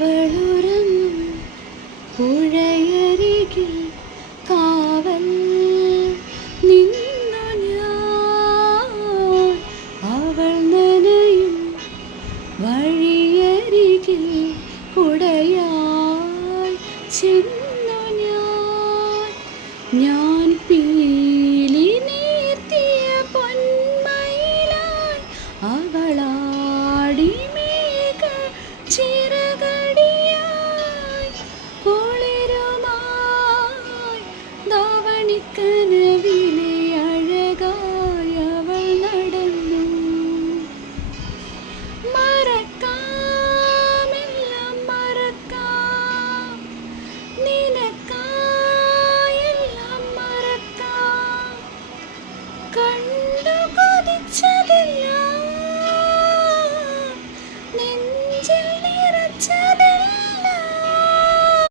അവളുറങ്ങും പുഴയരികിൽ കാവൽ നിന്നു ഞാൻ. അവൾ നനയും വഴിയരികിൽ കുടയായി ചെന്നു ഞാൻ. ഞാൻ പീലി നീർത്തിയ പൊന്മയിലായി അവളാടി മേഘ ചിറകടിയായി കുളിരുമായി ധാവണിക്കന